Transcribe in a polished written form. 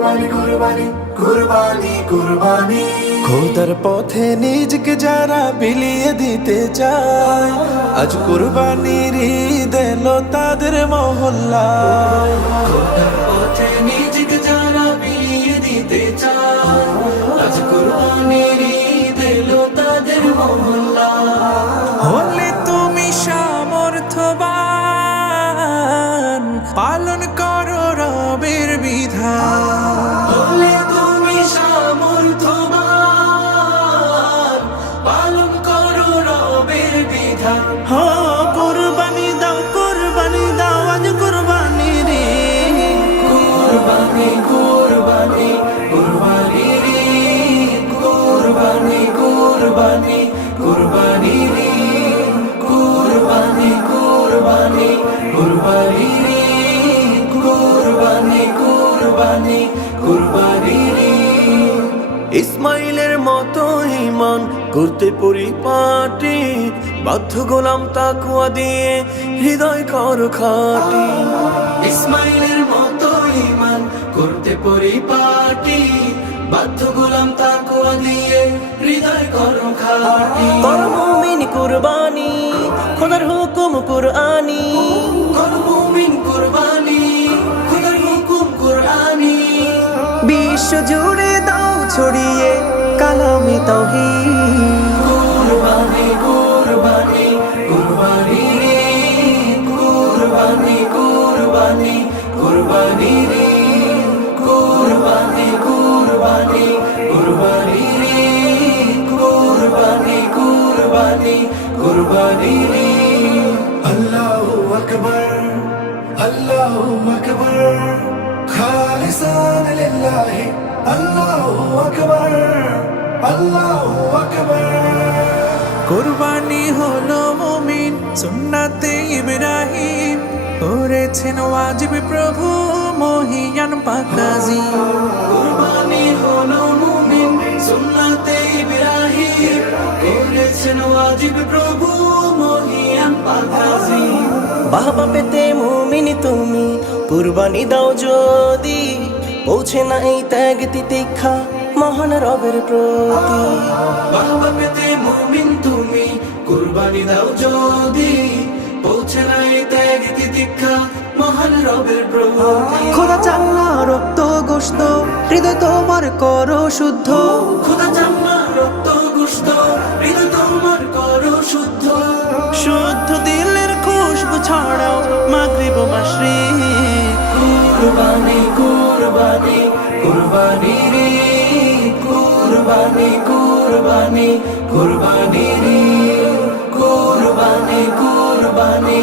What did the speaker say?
কুরবানি কুরবানি কুরবানি কুরবানি খোদার পথে নিজকে যারা বিলিয়ে দিতে চায় আজ কুরবানির ঈদ এলো তাদের মহল্লায়। খোদার পথে নিজকে যারা বিলিয়ে দিতে চায় আজ কুরবানির ঈদ এলো তাদের মহল্লায়। হলে তুমি সামর্থ্যবান পালন করো রবের বিধান। হলে তুমি সামর্থ্যবান পালন করো রবের বিধান। কুরবানি দাও আজ কুরবানি রে কুরবানি কুরবানি কুরবানি রে কুরবানি কুরবানি কুরবানি রে কুরবানি কুরবানি কুরবানি রে কুরবানি কুরবানি কুরবানি রে। ইসমাইলের মতো ঈমান করতে পরিপাটি বাধ্য গোলাম তাকওয়া দিয়ে হৃদয় কর খাটি। ইসমাইলের মতো ঈমান করতে পরিপাটি বাধ্য গোলাম তাকওয়া দিয়ে হৃদয় কর খাটি। কর মুমিন কুরবানি খোদার হুকুম কুরআনি। কর মুমিন কুরবানি খোদার হুকুম কুরআনি। বিশ্ব জুড়ে দাও ছড়িয়ে কালামে তাওহীদ। কুরবানি কুরবানি কুরবানি রে কুরবানি কুরবানি কুরবানি রে কুরবানি কুরবানি কুরবানি রে কুরবানি কুরবানি কুরবানি রে। আল্লাহু আকবার আল্লাহু আকবার খালিসান লিল্লাহি আল্লাহু আকবার আল্লাহু আকবার। কুরবানি হলো মুমিন সুন্নাতে ইব্রাহিম করেছেন ওয়াজিব প্রভু মহিয়ান পাক আজিম। কুরবানি হলো মুমিন সুন্নাতে ইব্রাহিম করেছেন ওয়াজিব প্রভু মহিয়ান পাক আজিম। বাবা পেতে মুমিন তুমি কুরবানি দাও যদি পৌঁছে না এই ত্যাগ তিতিক্ষা মহান রবের প্রতি। বাবা পেতে মুমিন তুমি কুরবানি দাও যদি পৌঁছে না এই ত্যাগ তিতিক্ষা মহান রবের প্রতি। খোদা চান না রক্ত গোশত হৃদয় তোমার করো শুদ্ধ। খোদা চান না রক্ত গোশত হৃদয় তোমার করো শুদ্ধ। শুদ্ধ দিলের খুশবু ছড়াও মাগরিব মাশরিক। কুরবানি কুরবানি কুরবানি রে কুরবানি কুরবানি কুরবানি রে কুরবানি কুরবানি